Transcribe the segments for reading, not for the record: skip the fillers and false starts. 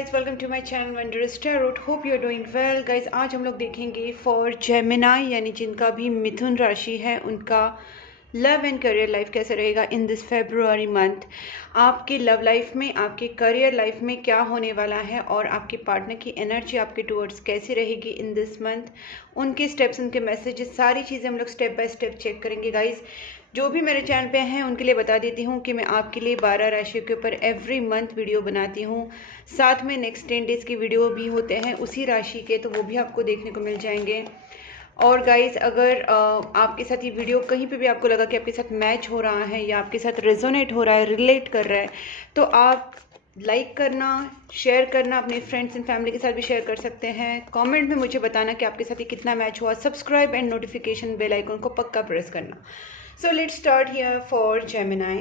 Guys, welcome to my channel wondrous tarot. Hope you are doing well. Guys, आज हम लोग देखेंगे for Gemini यानी जिनका भी मिथुन राशि है उनका लव एंड करियर लाइफ कैसे रहेगा इन दिस फेब्रुअरी मंथ। आपकी लव लाइफ में, आपके करियर लाइफ में क्या होने वाला है और आपके पार्टनर की एनर्जी आपके टूवर्ड्स कैसी रहेगी इन दिस मंथ। उनके स्टेप्स, उनके मैसेजेस, सारी चीज़ें हम लोग स्टेप बाय स्टेप चेक करेंगे। गाइज, जो भी मेरे चैनल पे हैं उनके लिए बता देती हूँ कि मैं आपके लिए 12 राशियों के ऊपर एवरी मंथ वीडियो बनाती हूँ। साथ में नेक्स्ट 10 डेज़ की वीडियो भी होते हैं उसी राशि के, तो वो भी आपको देखने को मिल जाएंगे। और गाइस, अगर आपके साथ ये वीडियो कहीं पे भी आपको लगा कि आपके साथ मैच हो रहा है या आपके साथ रेजोनेट हो रहा है, रिलेट कर रहा है, तो आप लाइक करना, शेयर करना, अपने फ्रेंड्स एंड फैमिली के साथ भी शेयर कर सकते हैं। कमेंट में मुझे बताना कि आपके साथ ये कितना मैच हुआ। Subscribe and notification bell icon को पक्का प्रेस करना। So let's start here for Gemini.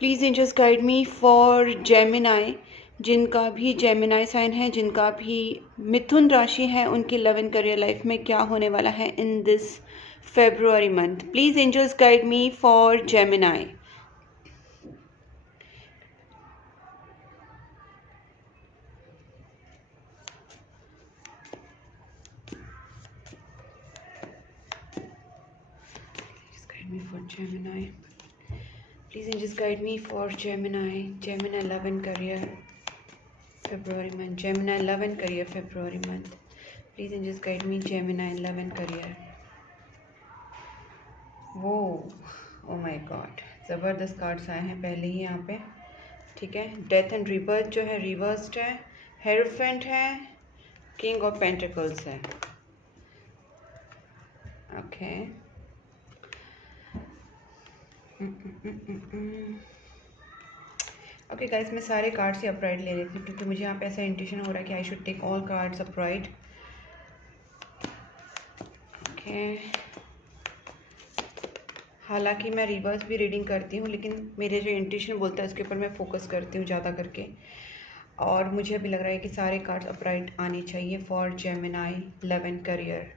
Please angels guide me for Gemini. जिनका भी जेमिनाई साइन है, जिनका भी मिथुन राशि है, उनकी लव एंड करियर लाइफ में क्या होने वाला है in this February month. Please angels guide me for Gemini. Me for Gemini. Please angels guide me for Gemini. Gemini love and career February month. Gemini love and career February month. Please angels guide me Gemini love and career. वो oh my God, ज़बरदस्त cards आए हैं पहले ही यहाँ पे। ठीक है, death and rebirth जो है रिवर्स्ड है, हेरोफेंट है, किंग ऑफ पेंटिकल्स है। ओके, ओके गाइस, मैं सारे कार्ड्स ही अपराइट ले लेती हूँ क्योंकि मुझे यहाँ पे ऐसा इंट्यूशन हो रहा है कि I should take all cards upright. Okay, हालांकि मैं रिवर्स भी रीडिंग करती हूँ, लेकिन मेरे जो इंट्यूशन बोलता है उसके ऊपर मैं फोकस करती हूँ ज़्यादा करके। और मुझे अभी लग रहा है कि सारे कार्ड्स अपराइट आने चाहिए for Gemini love and career.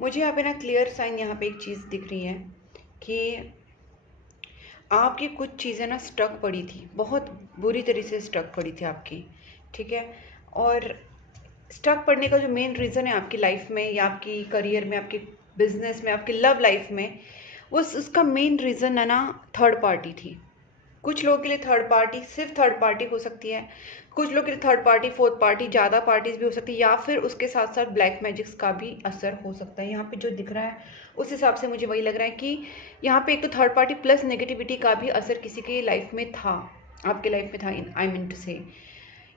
मुझे यहाँ पे ना क्लियर साइन यहाँ पे एक चीज़ दिख रही है कि आपकी कुछ चीज़ें ना स्टक पड़ी थी, बहुत बुरी तरीके से स्टक पड़ी थी आपकी। ठीक है, और स्टक पड़ने का जो मेन रीज़न है आपकी लाइफ में या आपकी करियर में, आपके बिजनेस में, आपकी लव लाइफ में, उसका मेन रीज़न है ना थर्ड पार्टी थी। कुछ लोगों के लिए थर्ड पार्टी सिर्फ थर्ड पार्टी हो सकती है, कुछ लोगों के लिए थर्ड पार्टी, फोर्थ पार्टी, ज़्यादा पार्टीज भी हो सकती है, या फिर उसके साथ साथ ब्लैक मैजिक्स का भी असर हो सकता है। यहाँ पे जो दिख रहा है उस हिसाब से मुझे वही लग रहा है कि यहाँ पे एक तो थर्ड पार्टी प्लस नेगेटिविटी का भी असर किसी के लाइफ में था, आपके लाइफ में था। आई मीन टू से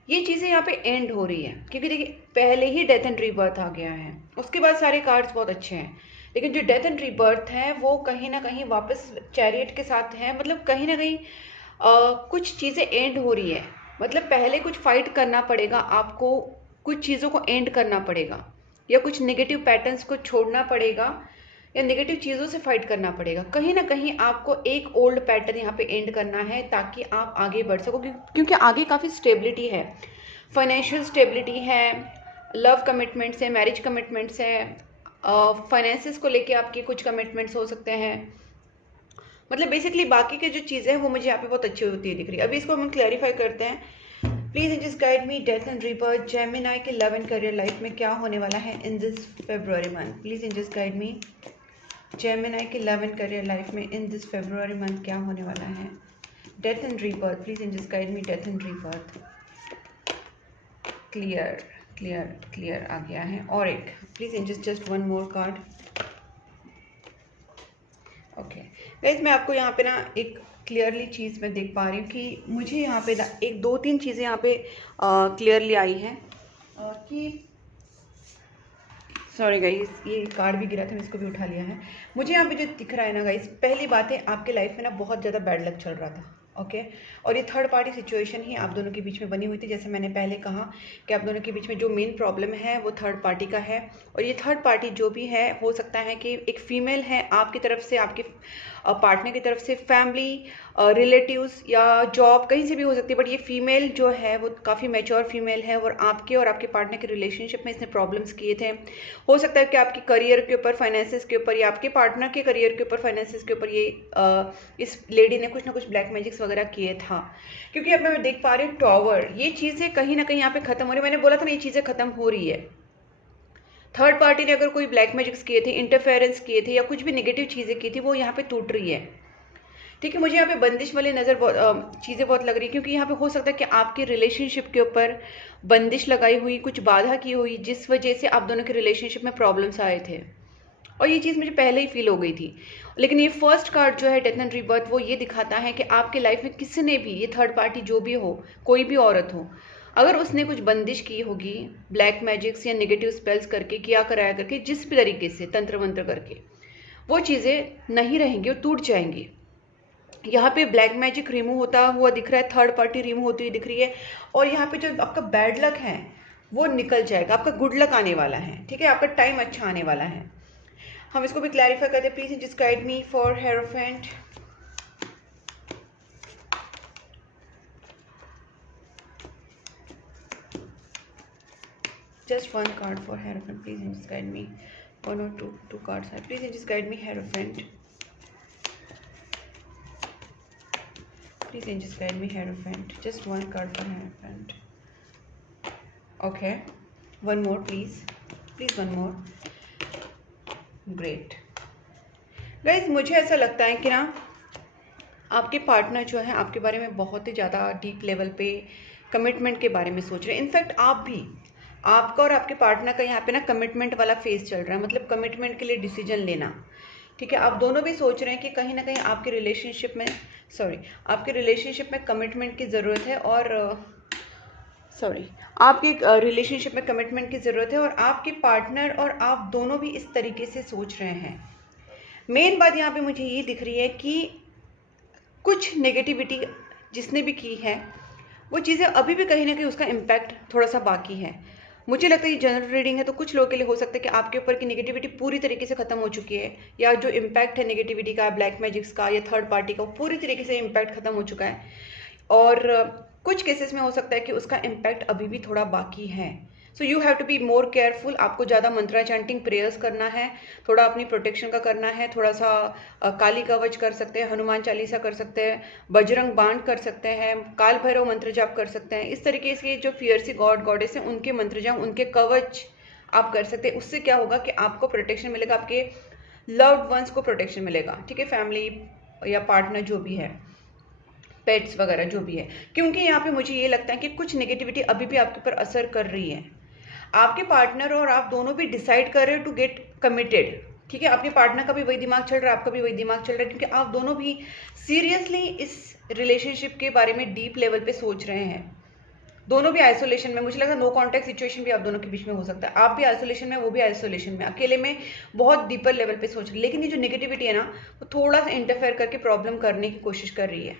ये चीज़ें यहाँ पे एंड हो रही है क्योंकि देखिए पहले ही डेथ एंड रीबर्थ आ गया है, उसके बाद सारे कार्ड्स बहुत अच्छे हैं, लेकिन जो डेथ एंड रीबर्थ है वो कहीं ना कहीं वापस चैरियट के साथ है। मतलब कहीं ना कहीं कुछ चीज़ें एंड हो रही है। मतलब पहले कुछ फाइट करना पड़ेगा आपको, कुछ चीज़ों को एंड करना पड़ेगा, या कुछ नेगेटिव पैटर्न्स को छोड़ना पड़ेगा, या नेगेटिव चीज़ों से फाइट करना पड़ेगा। कहीं ना कहीं आपको एक ओल्ड पैटर्न यहाँ पे एंड करना है ताकि आप आगे बढ़ सको, क्योंकि आगे काफ़ी स्टेबिलिटी है, फाइनेंशियल स्टेबिलिटी है, लव कमिटमेंट्स है, मैरिज कमिटमेंट्स है, फाइनेंसिस को लेके आपके कुछ कमिटमेंट्स हो सकते हैं। मतलब बेसिकली बाकी के जो चीज़ें हैं वो मुझे यहाँ पे बहुत अच्छी होती है दिख रही है। अभी इसको हम क्लैरिफाई करते हैं। Please angels guide me death and rebirth, Gemini के लव एंड करियर लाइफ में क्या होने वाला है in this February month. Please angels guide me Gemini के लव एंड करियर लाइफ में इन दिस फेब्रुअरी मंथ क्या होने वाला है। Death and rebirth, please angels guide me death and rebirth. Clear clear clear आ गया है। और एक please angels just one more card. Okay guys, मैं आपको यहाँ पे ना एक क्लियरली चीज़ मैं देख पा रही हूँ कि मुझे यहाँ पे ना एक दो तीन चीज़ें यहाँ पे क्लियरली आई हैं कि सॉरी गाइस, ये कार्ड भी गिरा था, मैं इसको भी उठा लिया है। मुझे यहाँ पे जो दिख रहा है ना गाइस, पहली बात है आपके लाइफ में ना बहुत ज़्यादा बैड लक चल रहा था। ओके और ये थर्ड पार्टी सिचुएशन ही आप दोनों के बीच में बनी हुई थी। जैसे मैंने पहले कहा कि आप दोनों के बीच में जो मेन प्रॉब्लम है वो थर्ड पार्टी का है। और ये थर्ड पार्टी जो भी है, हो सकता है कि एक फीमेल है आपकी तरफ से, आपके पार्टनर की तरफ से, फैमिली, रिलेटिव्स या जॉब, कहीं से भी हो सकती है। बट ये फीमेल जो है वो काफ़ी मैच्योर फीमेल है और आपके पार्टनर के रिलेशनशिप में इसने प्रॉब्लम्स किए थे। हो सकता है कि आपके करियर के ऊपर, फाइनेंसिस के ऊपर, या आपके पार्टनर के करियर के ऊपर, फाइनेंसिस के ऊपर ये इस लेडी ने कुछ ना कुछ ब्लैक मैजिक्स वगैरह किए था। क्योंकि अब मैं देख पा रही हूँ टॉवर, ये चीज़ें कहीं ना कहीं यहाँ पे खत्म हो रही है। मैंने बोला था ना ये चीज़ें खत्म हो रही है। थर्ड पार्टी ने अगर कोई ब्लैक मैजिक्स किए थे, इंटरफेरेंस किए थे या कुछ भी नेगेटिव चीज़ें की थी, वो यहाँ पे टूट रही है। ठीक है, मुझे यहाँ पे बंदिश वाली चीज़ें बहुत लग रही है। क्योंकि यहाँ पे हो सकता है कि आपके रिलेशनशिप के ऊपर बंदिश लगाई हुई, कुछ बाधा की हुई, जिस वजह से आप दोनों के रिलेशनशिप में प्रॉब्लम्स आए थे। और ये चीज़ मुझे पहले ही फील हो गई थी। लेकिन ये फर्स्ट कार्ड जो है डेथ एंड रीबर्थ, वो ये दिखाता है कि आपके लाइफ में किसी ने भी, ये थर्ड पार्टी जो भी हो, कोई भी औरत हो, अगर उसने कुछ बंदिश की होगी ब्लैक मैजिक्स या नेगेटिव स्पेल्स करके, किया कराया करके, जिस भी तरीके से तंत्र मंत्र करके, वो चीज़ें नहीं रहेंगी और टूट जाएंगी। यहाँ पे ब्लैक मैजिक रिमूव होता हुआ दिख रहा है, थर्ड पार्टी रिमूव होती हुई दिख रही है। और यहाँ पे जो आपका बैड लक है वो निकल जाएगा, आपका गुड लक आने वाला है। ठीक है, आपका टाइम अच्छा आने वाला है। हम इसको भी क्लैरिफाई करते हैं। Please just guide me for hierophant. Just one card for hierophant, please just guide me. One और टू कार्ड्स है, please just guide me hierophant. Please just guide me hierophant, just one card for hierophant. Okay, one more please one more. Great guys, मुझे ऐसा लगता है कि ना आपके partner जो है आपके बारे में बहुत ही ज़्यादा डीप लेवल पे कमिटमेंट के बारे में सोच रहे हैं। इनफैक्ट आप भी, आपका और आपके पार्टनर का यहाँ पे ना कमिटमेंट वाला फेज चल रहा है, मतलब कमिटमेंट के लिए डिसीजन लेना। ठीक है, आप दोनों भी सोच रहे हैं कि कहीं ना कहीं आपके रिलेशनशिप में कमिटमेंट की ज़रूरत है। और आपके रिलेशनशिप में कमिटमेंट की ज़रूरत है और आपके पार्टनर और आप दोनों भी इस तरीके से सोच रहे हैं। मेन बात यहाँ पे मुझे ये दिख रही है कि कुछ नेगेटिविटी जिसने भी की है वो चीज़ें अभी भी कहीं ना कहीं उसका इम्पैक्ट थोड़ा सा बाकी है। मुझे लगता है ये जनरल रीडिंग है, तो कुछ लोगों के लिए हो सकता है कि आपके ऊपर की नेगेटिविटी पूरी तरीके से खत्म हो चुकी है, या जो इम्पैक्ट है नेगेटिविटी का, ब्लैक मैजिक्स का या थर्ड पार्टी का, पूरी तरीके से इम्पैक्ट खत्म हो चुका है। और कुछ केसेस में हो सकता है कि उसका इम्पैक्ट अभी भी थोड़ा बाकी है। So you have to be more careful. आपको ज़्यादा मंत्रा चैंटिंग प्रेयर्स करना है, थोड़ा अपनी प्रोटेक्शन का करना है, थोड़ा सा काली कवच कर सकते हैं, हनुमान चालीसा कर सकते हैं, बजरंग बाण कर सकते हैं, काल भैरव मंत्र जाप कर सकते हैं। इस तरीके से जो फियर्सी गॉड गॉडेस हैं उनके मंत्र जाप, उनके कवच आप कर सकते हैं। उससे क्या होगा कि आपको प्रोटेक्शन मिलेगा, आपके लव्ड वंस को प्रोटेक्शन मिलेगा। ठीक है, फैमिली या पार्टनर जो भी है, पेट्स वगैरह जो भी है। क्योंकि यहाँ पे मुझे ये लगता है कि कुछ नेगेटिविटी अभी भी आपके ऊपर असर कर रही है। आपके पार्टनर और आप दोनों भी डिसाइड कर रहे हो टू गेट कमिटेड। ठीक है, आपके पार्टनर का भी वही दिमाग चल रहा है, आपका भी वही दिमाग चल रहा है, क्योंकि आप दोनों भी सीरियसली इस रिलेशनशिप के बारे में डीप लेवल पे सोच रहे हैं। दोनों भी आइसोलेशन में, मुझे लगा नो कॉन्टैक्ट सिचुएशन भी आप दोनों के बीच में हो सकता है। आप भी आइसोलेशन में, वो भी आइसोलेशन में, अकेले में बहुत डीपर लेवल पे सोच रहे हैं। लेकिन ये जो नेगेटिविटी है ना, वो थोड़ा सा इंटरफेयर करके प्रॉब्लम करने की कोशिश कर रही है।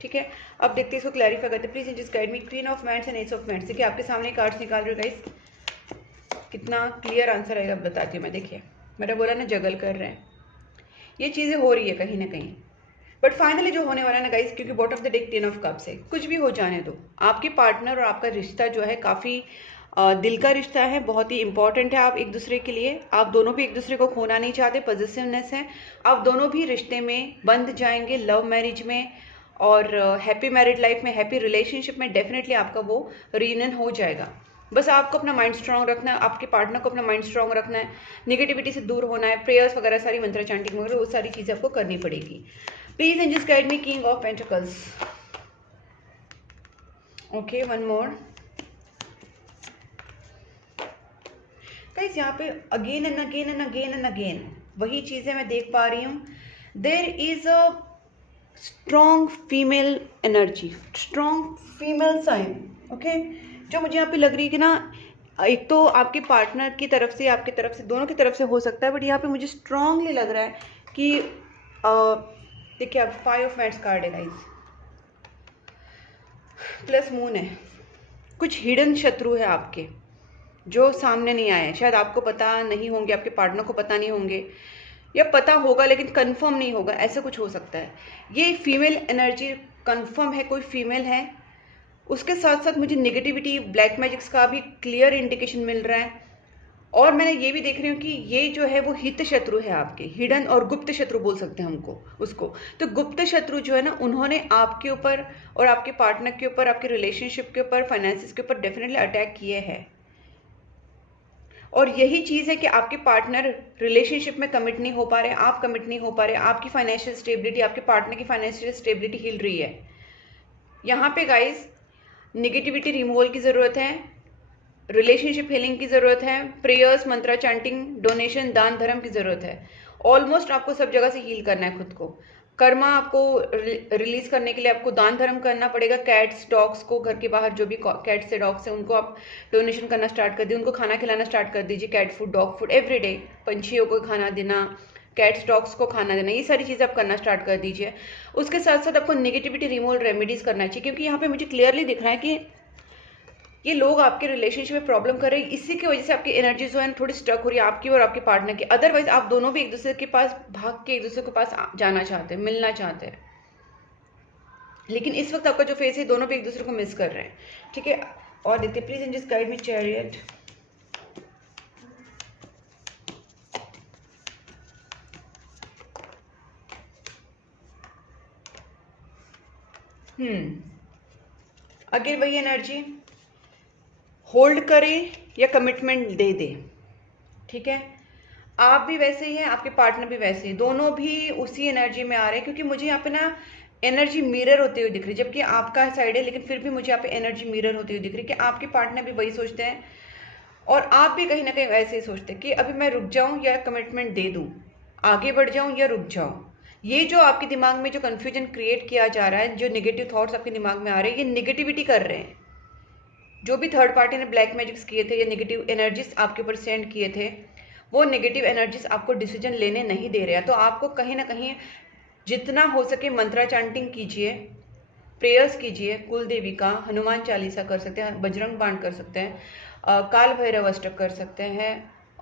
ठीक है, अब देखते हैं इसको क्लैरिफाई करते हैं। Please just guide me. Queen of wands and ace of wands. देखिए आपके सामने कार्ड्स निकाल रहे हो गाइस, कितना क्लियर आंसर आएगा बताती हूँ मैं। देखिए मैंने बोला ना जगल कर रहे हैं, ये चीज़ें हो रही है कहीं ना कहीं, बट फाइनली जो होने वाला है ना गाइस, क्योंकि bottom of the deck 10 of cups है, कुछ भी हो जाने दो। आपके पार्टनर और आपका रिश्ता जो है काफ़ी दिल का रिश्ता है, बहुत ही इंपॉर्टेंट है आप एक दूसरे के लिए। आप दोनों भी एक दूसरे को खोना नहीं चाहते, पॉजिटिवनेस है। आप दोनों भी रिश्ते में बंध जाएंगे, लव मैरिज में और हैप्पी मैरिड लाइफ में, हैप्पी रिलेशनशिप में डेफिनेटली आपका वो रीयूनियन हो जाएगा। बस आपको अपना माइंड स्ट्रांग रखना है, आपके पार्टनर को अपना माइंड स्ट्रांग रखना है, नेगेटिविटी से दूर होना है, प्रेयर्स वगैरह सारी मंत्र चैंटिंग वगैरह वो सारी चीज़ें आपको करनी पड़ेगी। Please and just guide me. King of pentacles. Okay, one more guys. यहाँ पे again and again and again and again वही चीज़ें मैं देख पा रही हूँ। There is a strong female energy, strong female sign. Okay, जो मुझे यहाँ पे लग रही है कि ना, एक तो आपके पार्टनर की तरफ से, आपकी तरफ से, दोनों की तरफ से हो सकता है, बट यहाँ पे मुझे स्ट्रांगली लग रहा है कि देखिए अब 5 ऑफ मैंड्स कार्ड है गाइस। प्लस मून है, कुछ हिडन शत्रु है आपके जो सामने नहीं आए हैं, शायद आपको पता नहीं होंगे, आपके पार्टनर को पता नहीं होंगे, या पता होगा लेकिन कंफर्म नहीं होगा, ऐसा कुछ हो सकता है। ये फीमेल एनर्जी कंफर्म है, कोई फीमेल है। उसके साथ साथ मुझे नेगेटिविटी, ब्लैक मैजिक्स का भी क्लियर इंडिकेशन मिल रहा है। और मैंने ये भी देख रही हूँ कि ये जो है वो हित शत्रु है आपके, हिडन और गुप्त शत्रु बोल सकते हैं हमको उसको। तो गुप्त शत्रु जो है ना, उन्होंने आपके ऊपर और आपके पार्टनर के ऊपर, आपके रिलेशनशिप के ऊपर, फाइनेंसिस के ऊपर डेफिनेटली अटैक किए हैं। और यही चीज़ है कि आपके पार्टनर रिलेशनशिप में कमिट नहीं हो पा रहे, आप कमिट नहीं हो पा रहे, आपकी फाइनेंशियल स्टेबिलिटी, आपके पार्टनर की फाइनेंशियल स्टेबिलिटी हिल रही है। यहाँ पे गाइस निगेटिविटी रिमूवल की ज़रूरत है, रिलेशनशिप हीलिंग की ज़रूरत है, प्रेयर्स, मंत्रा चैंटिंग, डोनेशन, दान धर्म की ज़रूरत है। ऑलमोस्ट आपको सब जगह से हील करना है खुद को। कर्मा आपको रिलीज करने के लिए आपको दान धर्म करना पड़ेगा। कैट्स, डॉग्स को, घर के बाहर जो भी कैट्स से डॉग्स हैं उनको आप डोनेशन करना स्टार्ट कर दीजिए, उनको खाना खिलाना स्टार्ट कर दीजिए। Cat food, dog food everyday, पंछियों को खाना देना, कैट्स डॉग्स को खाना देना, ये सारी चीज़ें आप करना स्टार्ट कर दीजिए। उसके साथ साथ आपको नेगेटिविटी रिमूवल रेमेडीज करना चाहिए, क्योंकि यहाँ पे मुझे क्लियरली दिख रहा है कि ये लोग आपके रिलेशनशिप में प्रॉब्लम कर रहे हैं, इसी की वजह से आपकी एनर्जी जो है थोड़ी स्टक हो रही है आपकी और आपके पार्टनर की। अदरवाइज आप दोनों भी एक दूसरे के पास भाग के एक दूसरे के पास जाना चाहते हैं, मिलना चाहते हैं, लेकिन इस वक्त आपका जो फेस है दोनों भी एक दूसरे को मिस कर रहे हैं। ठीक है, और देखते please and just guide me chariot. Again वही एनर्जी, होल्ड करे या कमिटमेंट दे दे। ठीक है, आप भी वैसे ही हैं, आपके पार्टनर भी वैसे ही, दोनों भी उसी एनर्जी में आ रहे हैं। क्योंकि मुझे यहाँ पे ना एनर्जी मिरर होते हुए दिख रही है, जबकि आपका साइड है, लेकिन फिर भी मुझे यहाँ पे एनर्जी मिरर होती हुई दिख रही है कि आपके पार्टनर भी वही सोचते हैं और आप भी कहीं ना कहीं वैसे ही सोचते हैं कि अभी मैं रुक जाऊं या कमिटमेंट दे दूं, आगे बढ़ जाऊं या रुक जाऊं। ये जो आपके दिमाग में जो कन्फ्यूजन क्रिएट किया जा रहा है, जो नेगेटिव थॉट्स आपके दिमाग में आ रहे हैं, ये नेगेटिविटी कर रहे हैं। जो भी थर्ड पार्टी ने ब्लैक मैजिक्स किए थे या नेगेटिव एनर्जीज आपके ऊपर सेंड किए थे, वो नेगेटिव एनर्जीज आपको डिसीजन लेने नहीं दे रहे हैं। तो आपको कहीं ना कहीं जितना हो सके मंत्रा चैंटिंग कीजिए, प्रेयर्स कीजिए, कुल देवी का, हनुमान चालीसा कर सकते हैं, बजरंग बाण कर सकते हैं, काल भैरव अष्टक कर सकते हैं,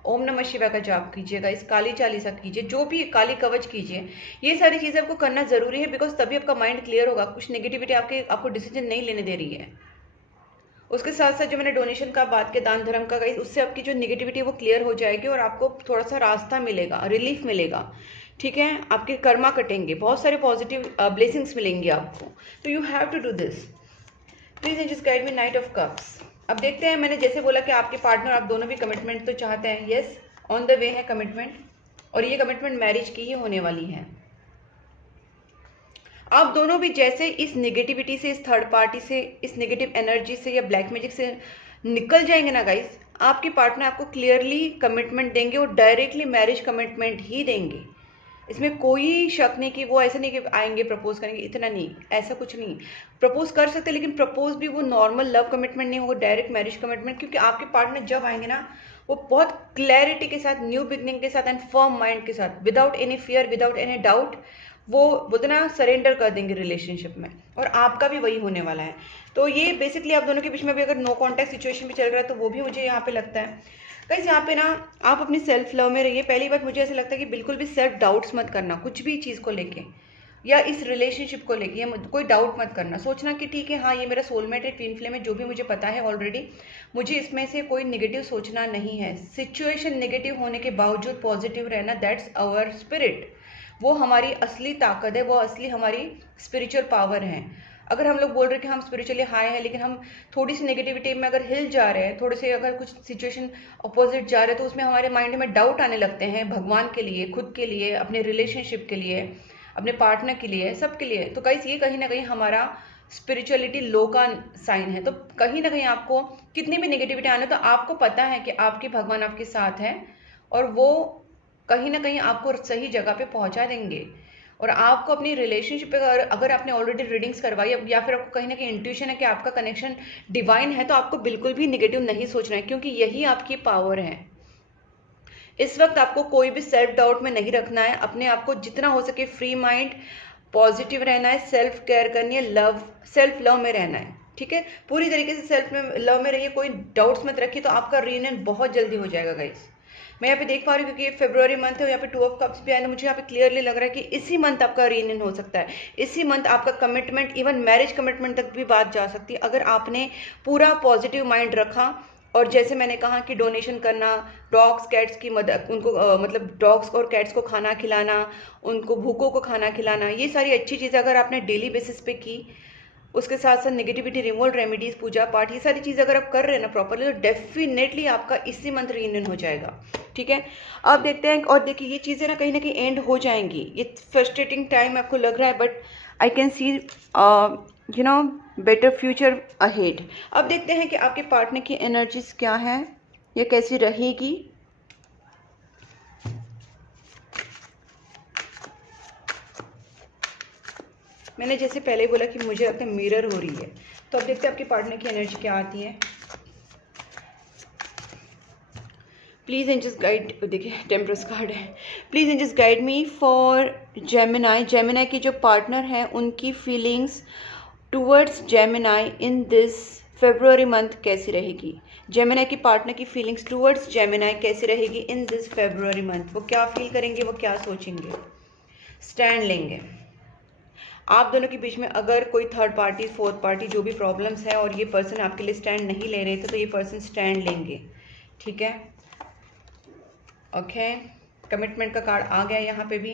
ओम नमः शिवाय का जाप कीजिएगा, इस काली चालीसा कीजिए, जो भी काली कवच कीजिए। ये सारी चीज़ें आपको करना ज़रूरी है, बिकॉज तभी आपका माइंड क्लियर होगा। कुछ नेगेटिविटी आपको डिसीजन नहीं लेने दे रही है। उसके साथ साथ जो मैंने डोनेशन का बात किया, दान धर्म का, उससे आपकी जो नेगेटिविटी है वो क्लियर हो जाएगी और आपको थोड़ा सा रास्ता मिलेगा, रिलीफ मिलेगा। ठीक है, आपके कर्मा कटेंगे, बहुत सारे पॉजिटिव ब्लेसिंग्स मिलेंगे आपको। तो you have to do this. Please and just guide me knight of cups. अब देखते हैं, मैंने जैसे बोला कि आपके पार्टनर, आप दोनों भी कमिटमेंट तो चाहते हैं। यस, ऑन द वे है कमिटमेंट, और ये कमिटमेंट मैरिज की ही होने वाली है। आप दोनों भी जैसे इस नेगेटिविटी से, इस थर्ड पार्टी से, इस नेगेटिव एनर्जी से या ब्लैक मैजिक से निकल जाएंगे ना गाइस, आपके पार्टनर आपको क्लियरली कमिटमेंट देंगे और डायरेक्टली मैरिज कमिटमेंट ही देंगे। इसमें कोई शक नहीं कि वो ऐसे नहीं कि आएंगे प्रपोज करेंगे, इतना नहीं, ऐसा कुछ नहीं। प्रपोज कर सकते, लेकिन प्रपोज भी वो नॉर्मल लव कमिटमेंट नहीं होगा, डायरेक्ट मैरिज कमिटमेंट। क्योंकि आपके पार्टनर जब आएंगे ना, वो बहुत क्लैरिटी के साथ, न्यू बिगनिंग के साथ एंड फर्म माइंड के साथ, without any fear, without any doubt, वो उतना सरेंडर कर देंगे रिलेशनशिप में। और आपका भी वही होने वाला है। तो ये बेसिकली आप दोनों के बीच में भी अगर नो कॉन्टैक्ट सिचुएशन भी चल रहा है, तो वो भी मुझे यहाँ पे लगता है गाइस, यहाँ पे ना आप अपनी सेल्फ लव में रहिए। पहली बात मुझे ऐसा लगता है कि बिल्कुल भी सेल्फ डाउट्स मत करना, कुछ भी चीज़ को लेके या इस रिलेशनशिप को लेके कोई डाउट मत करना। सोचना कि ठीक है, हाँ ये मेरा सोलमेट है, ट्विन फ्लेम है, जो भी मुझे पता है ऑलरेडी, मुझे इसमें से कोई नेगेटिव सोचना नहीं है। सिचुएशन नेगेटिव होने के बावजूद पॉजिटिव रहना, दैट्स आवर स्पिरिट। वो हमारी असली ताकत है, वो असली हमारी स्पिरिचुअल पावर है। अगर हम लोग बोल रहे हैं कि हम स्पिरिचुअली हाई हैं, लेकिन हम थोड़ी सी नेगेटिविटी में अगर हिल जा रहे हैं, थोड़े से अगर कुछ सिचुएशन अपोजिट जा रहे हैं, तो उसमें हमारे माइंड में डाउट आने लगते हैं, भगवान के लिए, खुद के लिए, अपने रिलेशनशिप के लिए, अपने पार्टनर के लिए, सबके लिए। तो गाइस, ये कहीं ना कहीं हमारा स्पिरिचुअलिटी लो का साइन है। तो कहीं ना कहीं आपको कितनी भी नेगेटिविटी आने, तो आपको पता है कि आपके भगवान आपके साथ है और वो कहीं ना कहीं आपको सही जगह पे पहुंचा देंगे। और आपको अपनी रिलेशनशिप पे अगर आपने ऑलरेडी रीडिंग्स करवाई या फिर आपको कहीं ना कहीं इंट्यूशन है कि आपका कनेक्शन डिवाइन है, तो आपको बिल्कुल भी नेगेटिव नहीं सोचना है, क्योंकि यही आपकी पावर है। इस वक्त आपको कोई भी सेल्फ डाउट में नहीं रखना है। अपने आप को जितना हो सके फ्री माइंड, पॉजिटिव रहना है, सेल्फ केयर करनी है, लव, सेल्फ लव में रहना है। ठीक है, पूरी तरीके से सेल्फ में लव में रहिए, कोई डाउट्स मत रखिए, तो आपका रीयूनियन बहुत जल्दी हो जाएगा गाइस। मैं यहाँ पे देख पा रही हूँ क्योंकि ये फरवरी मंथ है और यहाँ पे 2 ऑफ कप्स भी आया ना, मुझे यहाँ पे क्लियरली लग रहा है कि इसी मंथ आपका रीयूनियन हो सकता है, इसी मंथ आपका कमिटमेंट, इवन मैरिज कमिटमेंट तक भी बात जा सकती है अगर आपने पूरा पॉजिटिव माइंड रखा। और जैसे मैंने कहा कि डोनेशन करना, डॉग्स कैट्स की मदद, उनको मतलब डॉग्स और कैट्स को खाना खिलाना, उनको भूखों को खाना खिलाना, ये सारी अच्छी चीज़ें अगर आपने डेली बेसिस पे की, उसके साथ साथ नेगेटिविटी रिमूवल रेमेडीज, पूजा पाठ, ये सारी चीज़ अगर आप कर रहे हैं ना प्रॉपरली, तो डेफिनेटली आपका इसी मंथ रीयूनियन हो जाएगा। ठीक है, अब देखते हैं। और देखिए ये चीज़ें ना कहीं एंड हो जाएंगी। ये फ्रस्ट्रेटिंग टाइम आपको लग रहा है, but I can see you know better future ahead. अब देखते हैं कि आपके पार्टनर की एनर्जीज क्या है, ये कैसी रहेगी। मैंने जैसे पहले बोला कि मुझे अपने मिरर हो रही है, तो अब देखते हैं आपके पार्टनर की एनर्जी क्या आती है। प्लीज़ एंजल्स गाइड, देखिए टेम्परस कार्ड है। Please angels guide me for Gemini. Gemini के जो पार्टनर हैं उनकी feelings towards Gemini in this February month कैसी रहेगी। जेमिनाई की पार्टनर की फीलिंग्स टूवर्ड्स जेमिनाई कैसी रहेगी इन दिस फेब्रुअरी मंथ। वो क्या फील करेंगे, वो क्या सोचेंगे, स्टैंड लेंगे। आप दोनों के बीच में अगर कोई थर्ड पार्टी, फोर्थ पार्टी, जो भी प्रॉब्लम्स है और ये पर्सन आपके लिए स्टैंड नहीं ले रहे थे, तो ये पर्सन स्टैंड लेंगे। ठीक है, ओके। कमिटमेंट का कार्ड आ गया यहाँ पे भी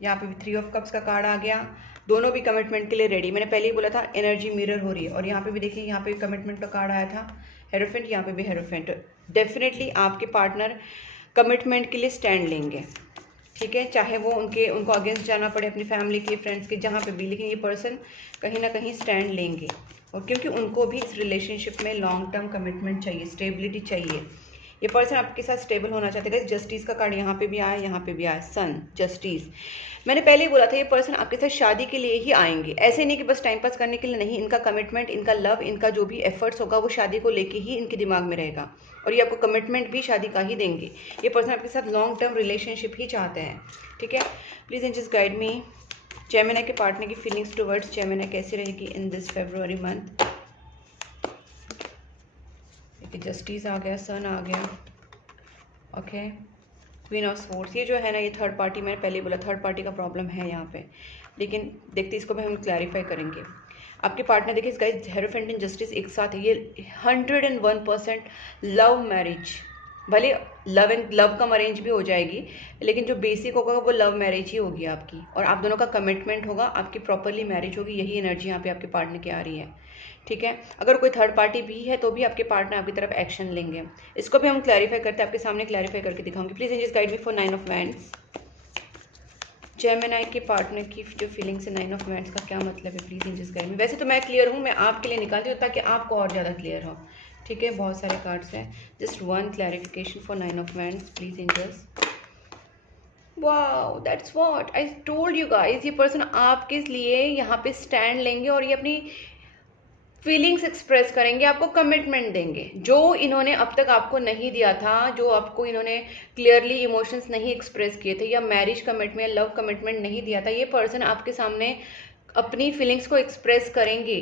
3 ऑफ कप्स का कार्ड आ गया। दोनों भी कमिटमेंट के लिए रेडी। मैंने पहले ही बोला था एनर्जी मिरर हो रही है। और यहाँ पे भी देखिए, यहाँ पे कमिटमेंट का कार्ड आया था, हेरोफेंट, यहाँ पे भी हेरोफेंट। डेफिनेटली आपके पार्टनर कमिटमेंट के लिए स्टैंड लेंगे। ठीक है, चाहे वो उनको अगेंस्ट जाना पड़े, अपनी फैमिली के, फ्रेंड्स के, जहाँ पे भी, लेकिन ये पर्सन कहीं ना कहीं स्टैंड लेंगे। और क्योंकि उनको भी इस रिलेशनशिप में लॉन्ग टर्म कमिटमेंट चाहिए, स्टेबिलिटी चाहिए। ये पर्सन आपके साथ स्टेबल होना चाहते हैं। जस्टिस का कार्ड यहाँ पे भी आया, यहाँ पे भी आया, सन, जस्टिस। मैंने पहले ही बोला था ये पर्सन आपके साथ शादी के लिए ही आएंगे, ऐसे नहीं कि बस टाइम पास करने के लिए नहीं। इनका कमिटमेंट, इनका लव, इनका जो भी एफर्ट्स होगा वो शादी को लेके ही इनके दिमाग में रहेगा। और ये आपको कमिटमेंट भी शादी का ही देंगे। ये पर्सन आपके साथ लॉन्ग टर्म रिलेशनशिप ही चाहते हैं। ठीक है, please angels guide me. Gemini के पार्टनर की फीलिंग्स टुवर्ड्स जेमिनी कैसी रहेगी in this February month. Justice आ गया, सन आ गया, ओके, क्वीन ऑफ स्वॉर्ड्स। ये जो है ना, ये थर्ड पार्टी, मैंने पहले बोला थर्ड पार्टी का प्रॉब्लम है यहाँ पे, लेकिन देखते इसको भी हम क्लैरिफाई करेंगे। आपके पार्टनर देखिए, इस गाइस हेरोफेंट एंड जस्टिस एक साथ है। ये 101% लव मैरिज, भले लव कम अरेंज भी हो जाएगी, लेकिन जो बेसिक होगा वो लव मैरिज ही होगी आपकी। और आप दोनों का कमिटमेंट होगा, आपकी प्रॉपरली मैरिज होगी। यही एनर्जी यहाँ पे आपके पार्टनर की आ रही है। ठीक है, अगर कोई थर्ड पार्टी भी है तो भी आपके पार्टनर आपकी तरफ एक्शन लेंगे। इसको भी हम क्लैरिफाई करते हैं, आपके सामने क्लैरिफाई करके दिखाऊंगी। Please angels guide me for 9 of wands. Gemini के पार्टनर की जो फीलिंग्स है 9 ऑफ वैंड्स का क्या मतलब है, प्लीज एंजल्स गाइड मी। वैसे तो मैं क्लियर हूँ, मैं आपके लिए निकालती हूँ ताकि आपको और ज़्यादा क्लियर हो। ठीक है, बहुत सारे कार्ड्स हैं, just one clarification for 9 of wands, please angels. Wow, that's what I told you guys. ये पर्सन आपके लिए यहाँ पे स्टैंड लेंगे और ये अपनी फीलिंग्स एक्सप्रेस करेंगे, आपको कमिटमेंट देंगे जो इन्होंने अब तक आपको नहीं दिया था, जो आपको इन्होंने क्लियरली इमोशंस नहीं एक्सप्रेस किए थे, या मैरिज कमिटमेंट, लव कमिटमेंट नहीं दिया था। ये पर्सन आपके सामने अपनी फीलिंग्स को एक्सप्रेस करेंगे,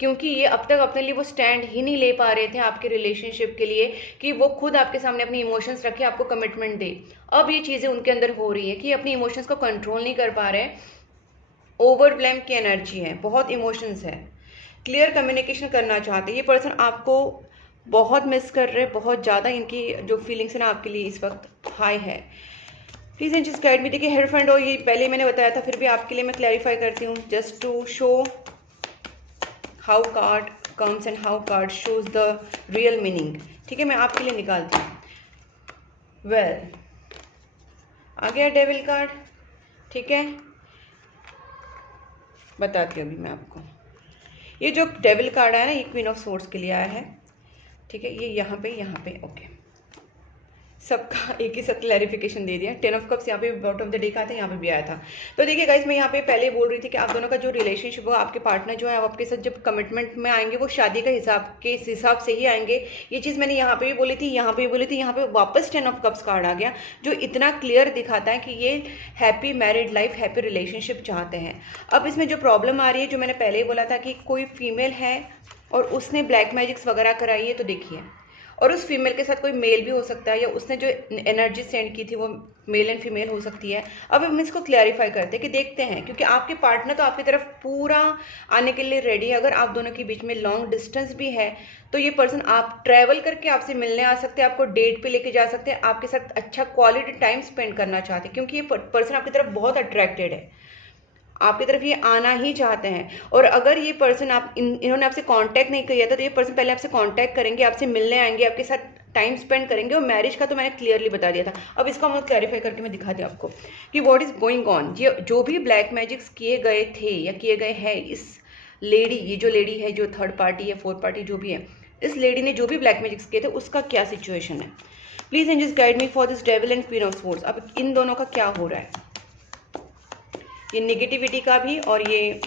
क्योंकि ये अब तक अपने लिए वो स्टैंड ही नहीं ले पा रहे थे आपके रिलेशनशिप के लिए कि वो खुद आपके सामने अपनी इमोशंस रखे, आपको कमिटमेंट दे। अब ये चीज़ें उनके अंदर हो रही है कि ये अपनी इमोशंस को कंट्रोल नहीं कर पा रहे। ओवरव्लेम की एनर्जी है, बहुत इमोशंस है, क्लियर कम्युनिकेशन करना चाहते हैं। ये पर्सन आपको बहुत मिस कर रहे हैं, बहुत ज़्यादा इनकी जो फीलिंग्स है ना आपके लिए इस वक्त हाई है। Please angels guide me. देखिए हेरोफेंट, और ये पहले मैंने बताया था, फिर भी आपके लिए मैं क्लैरिफाई करती हूँ, just to show how card comes and how card shows the real meaning. ठीक है, मैं आपके लिए निकालती हूँ। वेल, आ गया डेविल कार्ड। ठीक है, बताती हूँ अभी मैं आपको। ये जो डेविल कार्ड आया ना, ये क्वीन ऑफ सोर्ड्स के लिए आया है। ठीक है, ये यहाँ पे ओके, सबका एक ही साथ क्लैरिफिकेशन दे दिया। 10 ऑफ कप्स यहाँ पे बॉटम ऑफ द डे का था, यहाँ पे भी आया था। तो देखिए गाइस, मैं यहाँ पे पहले बोल रही थी कि आप दोनों का जो रिलेशनशिप होगा, आपके पार्टनर जो है वो आपके साथ जब कमिटमेंट में आएंगे, वो शादी का हिसाब से ही आएंगे। ये चीज़ मैंने यहाँ पे भी बोली थी, यहाँ पे भी बोली थी, यहाँ पे वापस 10 ऑफ कप्स कार्ड आ गया, जो इतना क्लियर दिखाता है कि ये happy married life, happy relationship चाहते हैं। अब इसमें जो प्रॉब्लम आ रही है, जो मैंने पहले ही बोला था कि कोई फीमेल है और उसने ब्लैक मैजिक्स वगैरह कराई है तो देखिए, और उस फीमेल के साथ कोई मेल भी हो सकता है, या उसने जो एनर्जी सेंड की थी वो मेल एंड फीमेल हो सकती है। अब हम इसको क्लैरिफाई करते हैं कि देखते हैं, क्योंकि आपके पार्टनर तो आपकी तरफ पूरा आने के लिए रेडी है। अगर आप दोनों के बीच में लॉन्ग डिस्टेंस भी है तो ये पर्सन आप ट्रैवल करके आपसे मिलने आ सकते हैं, आपको डेट पे लेके जा सकते हैं, आपके साथ अच्छा क्वालिटी टाइम स्पेंड करना चाहते हैं, क्योंकि ये पर्सन आपकी तरफ बहुत अट्रैक्टेड है, आपकी तरफ ये आना ही चाहते हैं। और अगर ये पर्सन इन्होंने आपसे कांटेक्ट नहीं किया था तो ये पर्सन पहले आपसे कांटेक्ट करेंगे, आपसे मिलने आएंगे, आपके साथ टाइम स्पेंड करेंगे। और मैरिज का तो मैंने क्लियरली बता दिया था। अब इसको हम क्लैरिफाई करके मैं दिखाती हूँ आपको कि व्हाट इज गोइंग ऑन। ये जो भी ब्लैक मैजिक्स किए गए थे या किए गए हैं, इस लेडी, ये जो लेडी है जो थर्ड पार्टी या फोर्थ पार्टी जो भी है, इस लेडी ने जो भी ब्लैक मैजिक्स किए थे उसका क्या सिचुएशन है। Please angels guide me for this devil and queen of swords. अब इन दोनों का क्या हो रहा है, ये नेगेटिविटी का भी और ये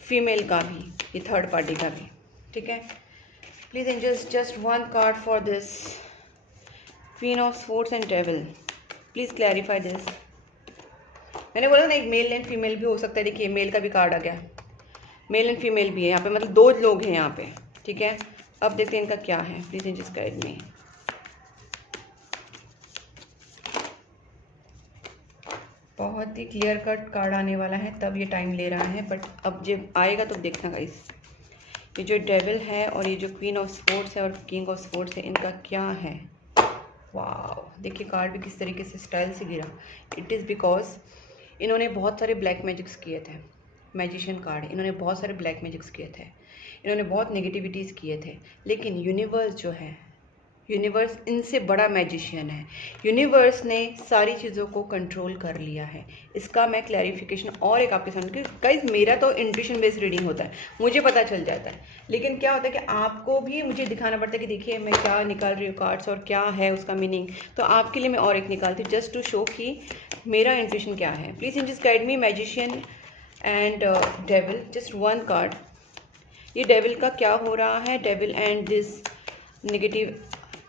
फीमेल का भी, ये थर्ड पार्टी का भी, ठीक है। Please angels just one card for this queen of swords and devil, please clarify this. मैंने बोला ना एक मेल एंड फीमेल भी हो सकता है। देखिए मेल का भी कार्ड आ गया, मेल एंड फीमेल भी है यहाँ पे, मतलब दो लोग हैं यहाँ पे, ठीक है। अब देखते हैं इनका क्या है। Please angels guide me. बहुत ही क्लियर कट कार्ड आने वाला है, तब ये टाइम ले रहा है, बट अब जब आएगा तो देखना गाइस। ये जो डेविल है और ये जो क्वीन ऑफ स्वॉर्ड्स है और किंग ऑफ स्वॉर्ड्स है, इनका क्या है। वाव, देखिए कार्ड भी किस तरीके से स्टाइल से गिरा। इट इज़ बिकॉज इन्होंने बहुत सारे ब्लैक मैजिक्स किए थे। मैजिशियन कार्ड, इन्होंने बहुत सारे ब्लैक मैजिक्स किए थे, इन्होंने बहुत नेगेटिविटीज़ किए थे, लेकिन यूनिवर्स जो है, यूनिवर्स इनसे बड़ा मैजिशियन है। यूनिवर्स ने सारी चीज़ों को कंट्रोल कर लिया है। इसका मैं क्लैरिफिकेशन और एक आपके सामने, क्योंकि गाइस मेरा तो इंट्यूशन बेस्ड रीडिंग होता है, मुझे पता चल जाता है, लेकिन क्या होता है कि आपको भी मुझे दिखाना पड़ता है कि देखिए मैं क्या निकाल रही हूँ कार्ड्स और क्या है उसका मीनिंग। तो आपके लिए मैं और एक निकालती हूँ जस्ट टू शो कि मेरा इंट्यूशन क्या है। Please in just guide me magician and devil, just one card. ये डेविल का क्या हो रहा है, devil and this negative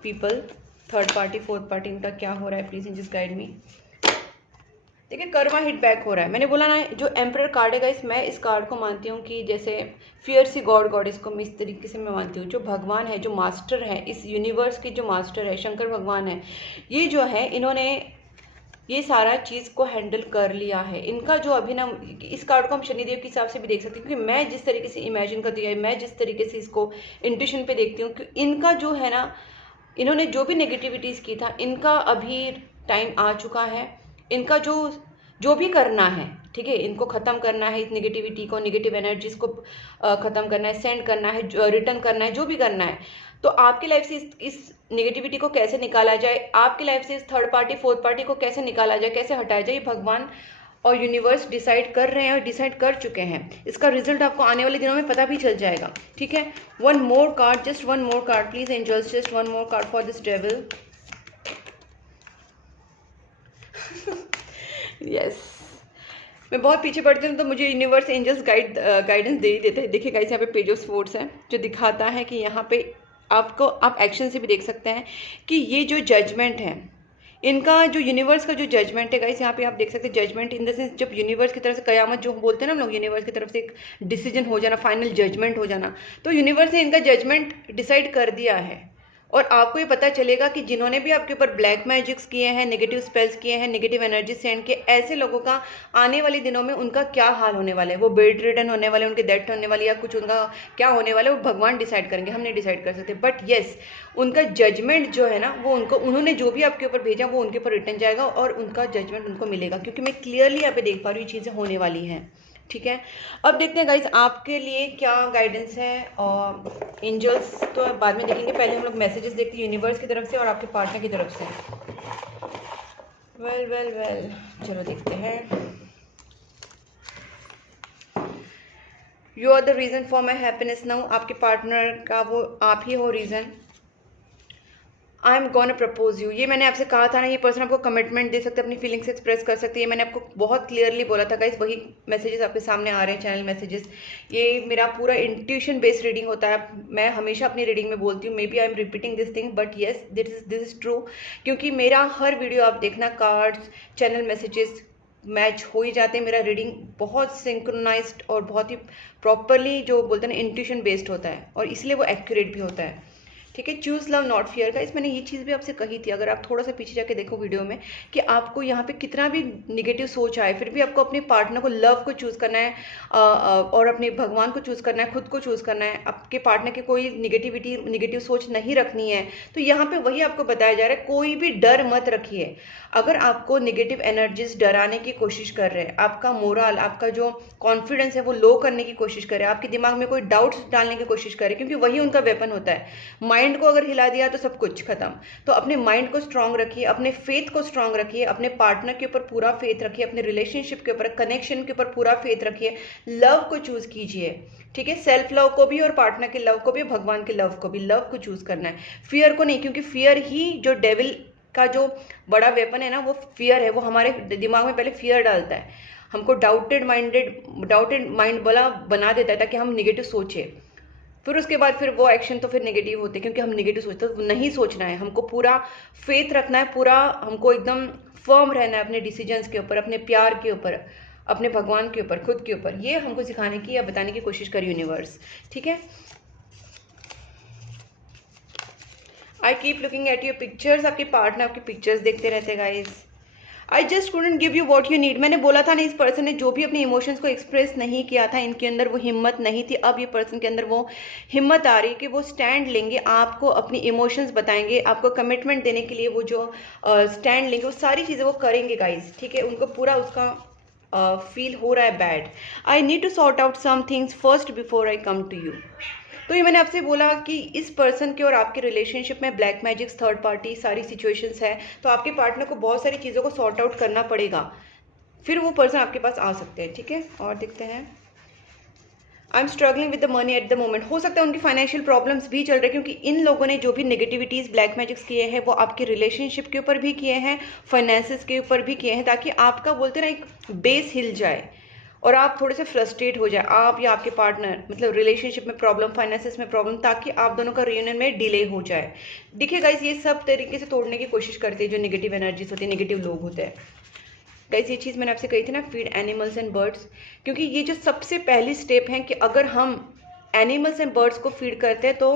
people, third party fourth party, इनका क्या हो रहा है। Please in just guide me. देखिए कर्मा हिट बैक हो रहा है। मैंने बोला ना जो एम्परर कार्ड है गाइस, मैं इस कार्ड को मानती हूँ कि जैसे फियर सी गॉड गॉडेस को मैं इस तरीके से मैं मानती हूँ। जो भगवान है, जो मास्टर है इस यूनिवर्स के, जो मास्टर है शंकर भगवान है, ये जो है इन्होंने ये सारा चीज़ को हैंडल कर लिया है। इनका जो अभी ना, इस कार्ड को हम शनिदेव के हिसाब से भी देख सकते हैं, क्योंकि मैं जिस तरीके से इमेजिन करती हूँ, मैं जिस तरीके से इसको इंट्यूशन पे देखती हूँ कि इनका जो है ना, इन्होंने जो भी नेगेटिविटीज़ की था, इनका अभी टाइम आ चुका है। इनका जो भी करना है, ठीक है, इनको ख़त्म करना है, इस नेगेटिविटी को, नेगेटिव एनर्जीज़ को ख़त्म करना है, सेंड करना है, रिटर्न करना है, जो भी करना है। तो आपकी लाइफ से इस नेगेटिविटी को कैसे निकाला जाए, आपकी लाइफ से इस थर्ड पार्टी फोर्थ पार्टी को कैसे निकाला जाए, कैसे हटाया जाए, ये भगवान और यूनिवर्स डिसाइड कर रहे हैं और डिसाइड कर चुके हैं। इसका रिजल्ट आपको आने वाले दिनों में पता भी चल जाएगा, ठीक है। One more card, just one more card please angels, just one more card for this devil. Yes, मैं बहुत पीछे पड़ती हूँ तो मुझे यूनिवर्स एंजल्स गाइडेंस दे ही देते हैं। देखिए गाइस, यहाँ पे पेज ऑफ स्वॉर्ड्स है जो दिखाता है कि यहाँ पे आपको, आप एक्शन से भी देख सकते हैं कि ये जो जजमेंट है, इनका जो यूनिवर्स का जो जजमेंट है गाइस, यहाँ पे आप देख सकते हैं जजमेंट इन द सेंस, जब यूनिवर्स की तरफ से कयामत जो बोलते हैं ना हम लोग, यूनिवर्स की तरफ से एक डिसीजन हो जाना, फाइनल जजमेंट हो जाना, तो यूनिवर्स ने इनका जजमेंट डिसाइड कर दिया है। और आपको ये पता चलेगा कि जिन्होंने भी आपके ऊपर ब्लैक मैजिक्स किए हैं, नेगेटिव स्पेल्स किए हैं, नेगेटिव एनर्जी सेंड किए, ऐसे लोगों का आने वाले दिनों में उनका क्या हाल होने वाला है। वो बेड रिडन होने वाले, उनकी डेथ होने वाली, या कुछ उनका क्या होने वाला है वो भगवान डिसाइड करेंगे, हम नहीं डिसाइड कर सकते। बट येस, उनका जजमेंट जो है ना, वो उन्होंने जो भी आपके ऊपर भेजा वो उनके ऊपर रिटर्न जाएगा और उनका जजमेंट उनको मिलेगा, क्योंकि मैं क्लियरली यहाँ पे देख पा रही हूँ चीज़ें होने वाली हैं, ठीक है। अब देखते हैं गाइज आपके लिए क्या गाइडेंस है, और एंजल्स तो बाद में देखेंगे, पहले हम लोग मैसेजेस देखते हैं यूनिवर्स की तरफ से और आपके पार्टनर की तरफ से। वेल चलो देखते हैं। You are the reason for my happiness now. आपके पार्टनर का वो आप ही हो reason. I am gonna propose you, ये मैंने आपसे कहा था ना, ये पर्सन आपको कमिटमेंट दे सकते हैं, अपनी फीलिंग्स एक्सप्रेस कर सकती है। मैंने आपको बहुत क्लियरली बोला था गाइस, वही मैसेजेस आपके सामने आ रहे हैं, चैनल मैसेजेस। ये मेरा पूरा इंट्यूशन बेस्ड रीडिंग होता है। मैं हमेशा अपनी रीडिंग में बोलती हूँ, maybe I am repeating this thing, but yes this is true, क्योंकि मेरा हर वीडियो आप देखना, कार्ड्स, चैनल मैसेजेस, मैच हो ही जाते हैं। मेरा रीडिंग बहुत सिंक्रोनाइज्ड और बहुत ही प्रॉपरली जो बोलते हैं ना इंट्यूशन बेस्ड होता है, और इसलिए वो एक्यूरेट भी होता है। ठीक है, चूज लव नॉट फियर का, मैंने ये चीज़ भी आपसे कही थी, अगर आप थोड़ा सा पीछे जाके देखो वीडियो में, कि आपको यहाँ पे कितना भी निगेटिव सोच आए फिर भी आपको अपने पार्टनर को, लव को चूज़ करना है, और अपने भगवान को चूज़ करना है, खुद को चूज़ करना है, आपके पार्टनर की कोई निगेटिव सोच नहीं रखनी है। तो यहाँ पे वही आपको बताया जा रहा है, कोई भी डर मत रखिए। अगर आपको निगेटिव एनर्जीज डराने की कोशिश कर रहे हैं, आपका मोरल, आपका जो कॉन्फिडेंस है वो लो करने की कोशिश कर रहे हैं, आपके दिमाग में कोई डाउट्स डालने की कोशिश कर रहे हैं, क्योंकि वही उनका वेपन होता है। माइंड को अगर हिला दिया तो सब कुछ खत्म। तो अपने माइंड को स्ट्रांग रखिए, अपने फेथ को स्ट्रांग रखिए, अपने पार्टनर के ऊपर पूरा फेथ रखिए, अपने रिलेशनशिप के ऊपर, कनेक्शन के ऊपर पूरा फेथ रखिए, लव को चूज कीजिए। ठीक है, सेल्फ लव को भी और पार्टनर के लव को भी, भगवान के लव को भी, लव को चूज करना है, फियर को नहीं, क्योंकि फियर ही जो डेविल का जो बड़ा वेपन है ना, वो फियर है। वो हमारे दिमाग में पहले फियर डालता है, हमको डाउटेड माइंड वाला बना देता है ताकि हम निगेटिव सोचे, फिर उसके बाद फिर वो एक्शन तो फिर नेगेटिव होते हैं, क्योंकि हम नेगेटिव सोचते हैं। नहीं सोचना है, हमको पूरा फेथ रखना है, पूरा हमको एकदम फर्म रहना है अपने डिसीजंस के ऊपर, अपने प्यार के ऊपर, अपने भगवान के ऊपर, खुद के ऊपर। ये हमको सिखाने की या बताने की कोशिश करी यूनिवर्स। ठीक है, I keep looking at your pictures, आपके पार्टनर आपकी पिक्चर्स देखते रहते हैं guys. I just couldn't give you what you need. मैंने बोला था ना, इस पर्सन ने जो भी अपने इमोशंस को एक्सप्रेस नहीं किया था, इनके अंदर वो हिम्मत नहीं थी। अब ये पर्सन के अंदर वो हिम्मत आ रही है कि वो स्टैंड लेंगे, आपको अपनी इमोशंस बताएंगे, आपको कमिटमेंट देने के लिए वो जो स्टैंड लेंगे, वो सारी चीज़ें वो करेंगे गाइज। ठीक है, उनको पूरा उसका फील हो रहा है bad. I need to sort out some things first before I come to you. तो ये मैंने आपसे बोला कि इस पर्सन के और आपके रिलेशनशिप में ब्लैक मैजिक्स, थर्ड पार्टी, सारी सिचुएशंस है, तो आपके पार्टनर को बहुत सारी चीज़ों को सॉर्ट आउट करना पड़ेगा, फिर वो पर्सन आपके पास आ सकते हैं। ठीक है, और देखते हैं। I am struggling with the money at the moment. हो सकता है उनकी फाइनेंशियल प्रॉब्लम्स भी चल रहे हैं, क्योंकि इन लोगों ने जो भी नेगेटिविटीज़, ब्लैक मैजिक्स किए हैं, वो आपके रिलेशनशिप के ऊपर भी किए हैं, फाइनेंसिस के ऊपर भी किए हैं, ताकि आपका बोलते ना एक बेस हिल जाए और आप थोड़े से फ्रस्ट्रेट हो जाए, आप या आपके पार्टनर, मतलब रिलेशनशिप में प्रॉब्लम, फाइनेंसिस में प्रॉब्लम, ताकि आप दोनों का रियूनियन में डिले हो जाए। देखिए गाइस, ये सब तरीके से तोड़ने की कोशिश करते हैं जो नेगेटिव एनर्जीज होती है, नेगेटिव लोग होते हैं। गाइस, ये चीज़ मैंने आपसे कही थी ना, फीड एनिमल्स एंड बर्ड्स, क्योंकि ये जो सबसे पहली स्टेप है कि अगर हम एनिमल्स एंड बर्ड्स को फीड करते हैं तो,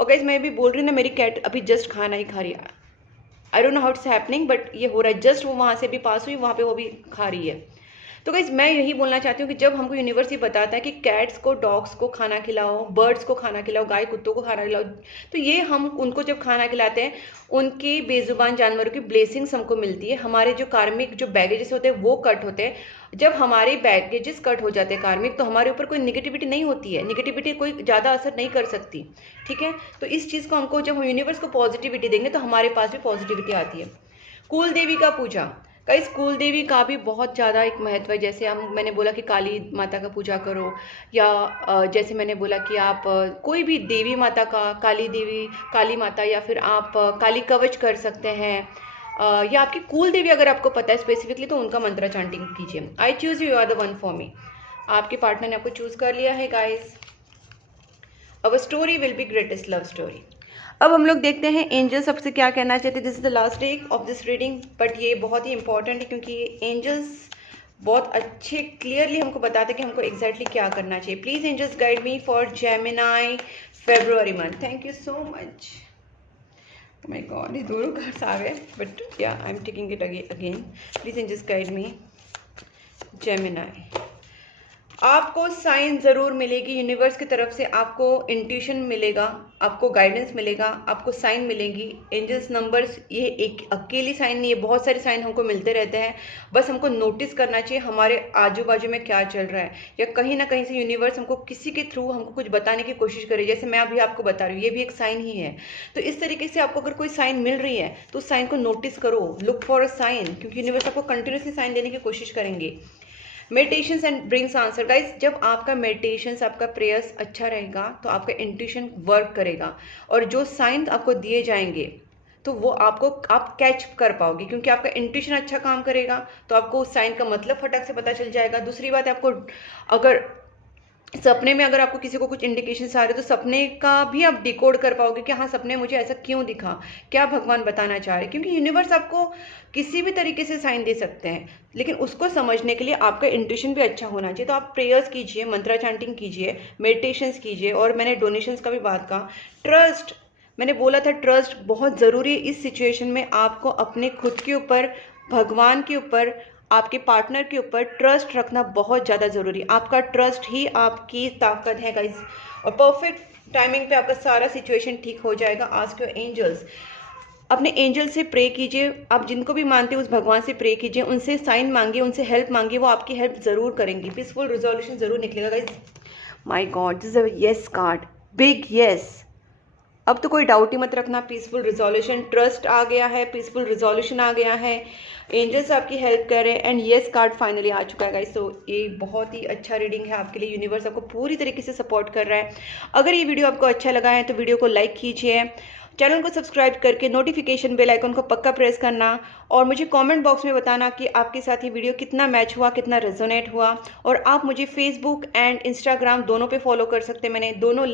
और गाइस मैं भी बोल रही हूँ ना, मेरी कैट अभी जस्ट खाना ही खा रही है। I don't know how it's happening, but ये हो रहा है, जस्ट वो वहाँ से भी पास हुई, वहाँ पे वो भी खा रही है। तो गाइज मैं यही बोलना चाहती हूँ कि जब हमको यूनिवर्स ये बताता है कि कैट्स को, डॉग्स को खाना खिलाओ, बर्ड्स को खाना खिलाओ, गाय कुत्तों को खाना खिलाओ, तो ये हम उनको जब खाना खिलाते हैं, उनकी बेजुबान जानवरों की ब्लेसिंग्स हमको मिलती है, हमारे जो कार्मिक जो बैगेजेस होते हैं वो कट होते हैं। जब हमारे बैगेजेस कट हो जाते हैं कार्मिक, तो हमारे ऊपर कोई निगेटिविटी नहीं होती है, निगेटिविटी कोई ज़्यादा असर नहीं कर सकती। ठीक है, तो इस चीज़ को हमको, जब हम यूनिवर्स को पॉजिटिविटी देंगे तो हमारे पास भी पॉजिटिविटी आती है। कुल देवी का पूजा, कई कुल देवी का भी बहुत ज़्यादा एक महत्व है। जैसे मैंने बोला कि काली माता का पूजा करो, या जैसे मैंने बोला कि आप कोई भी देवी माता का, काली देवी, काली माता, या फिर आप काली कवच कर सकते हैं, या आपकी कुल देवी अगर आपको पता है स्पेसिफिकली तो उनका मंत्र चैंटिंग कीजिए। I choose you are the one for me. आपके पार्टनर ने आपको चूज कर लिया है guys. Our story will be greatest love story. अब हम लोग देखते हैं एंजल्स सबसे क्या कहना चाहते हैं। This is the last day of this reading, but ये बहुत ही इंपॉर्टेंट है क्योंकि ये एंजल्स बहुत अच्छे क्लियरली हमको बताते हैं कि हमको एग्जैक्टली क्या करना चाहिए। Please angels guide me for Gemini February month. Thank you so much. My god, ये दोनों कार्ड्स आ गए, but yeah I am taking it again. Please angels guide me Gemini. आपको साइन ज़रूर मिलेगी यूनिवर्स की तरफ से, आपको इंट्यूशन मिलेगा, आपको गाइडेंस मिलेगा, आपको साइन मिलेंगी। एंजल्स नंबर्स, ये एक अकेली साइन नहीं है, बहुत सारे साइन हमको मिलते रहते हैं। बस हमको नोटिस करना चाहिए हमारे आजू बाजू में क्या चल रहा है, या कहीं ना कहीं से यूनिवर्स हमको किसी के थ्रू हमको कुछ बताने की कोशिश करे। जैसे मैं अभी आपको बता रही हूँ, ये भी एक साइन ही है। तो इस तरीके से आपको अगर कोई साइन मिल रही है तो उस साइन को नोटिस करो, लुक फॉर अ साइन, क्योंकि यूनिवर्स आपको कंटिन्यूसली साइन देने की कोशिश करेंगे। Meditation and brings answer. Guys, जब आपका मेडिटेशन, आपका प्रेयर्स अच्छा रहेगा तो आपका इंट्यूशन वर्क करेगा, और जो साइन आपको दिए जाएंगे तो वो आप कैच कर पाओगे, क्योंकि आपका इंट्यूशन अच्छा काम करेगा तो आपको उस साइन का मतलब फटक से पता चल जाएगा। दूसरी बात है, आपको अगर सपने में अगर आपको किसी को कुछ इंडिकेशंस आ रहे तो सपने का भी आप डिकोड कर पाओगे कि हाँ सपने मुझे ऐसा क्यों दिखा, क्या भगवान बताना चाह रहे हैं। क्योंकि यूनिवर्स आपको किसी भी तरीके से साइन दे सकते हैं, लेकिन उसको समझने के लिए आपका इंट्यूशन भी अच्छा होना चाहिए। तो आप प्रेयर्स कीजिए, मंत्रा चैंटिंग कीजिए, मेडिटेशंस कीजिए। और मैंने डोनेशंस का भी बात कहा। ट्रस्ट, मैंने बोला था ट्रस्ट बहुत ज़रूरी है इस सिचुएशन में। आपको अपने खुद के ऊपर, भगवान के ऊपर, आपके पार्टनर के ऊपर ट्रस्ट रखना बहुत ज़्यादा ज़रूरी है। आपका ट्रस्ट ही आपकी ताकत है गाइस। और परफेक्ट टाइमिंग पे आपका सारा सिचुएशन ठीक हो जाएगा। आस्क योर एंजल्स, अपने एंजल से प्रे कीजिए। आप जिनको भी मानते हैं उस भगवान से प्रे कीजिए, उनसे साइन मांगिए, उनसे हेल्प मांगिए, वो आपकी हेल्प ज़रूर करेंगी। पीसफुल रिजोल्यूशन ज़रूर निकलेगा guys. My God, this is a yes card, big yes. अब तो कोई डाउट ही मत रखना। पीसफुल रिजोल्यूशन, ट्रस्ट आ गया है, पीसफुल रिजोल्यूशन आ गया है, एंजल्स आपकी हेल्प कर रहे हैं एंड येस कार्ड फाइनली आ चुका है गाइस। तो ये बहुत ही अच्छा रीडिंग है आपके लिए। यूनिवर्स आपको पूरी तरीके से सपोर्ट कर रहा है। अगर ये वीडियो आपको अच्छा लगा है तो वीडियो को लाइक कीजिए, चैनल को सब्सक्राइब करके नोटिफिकेशन बेल आइकन को पक्का प्रेस करना, और मुझे कमेंट बॉक्स में बताना कि आपके साथ ये वीडियो कितना मैच हुआ, कितना रेजोनेट हुआ। और आप मुझे फेसबुक एंड इंस्टाग्राम दोनों पे फॉलो कर सकते हैं। मैंने दोनों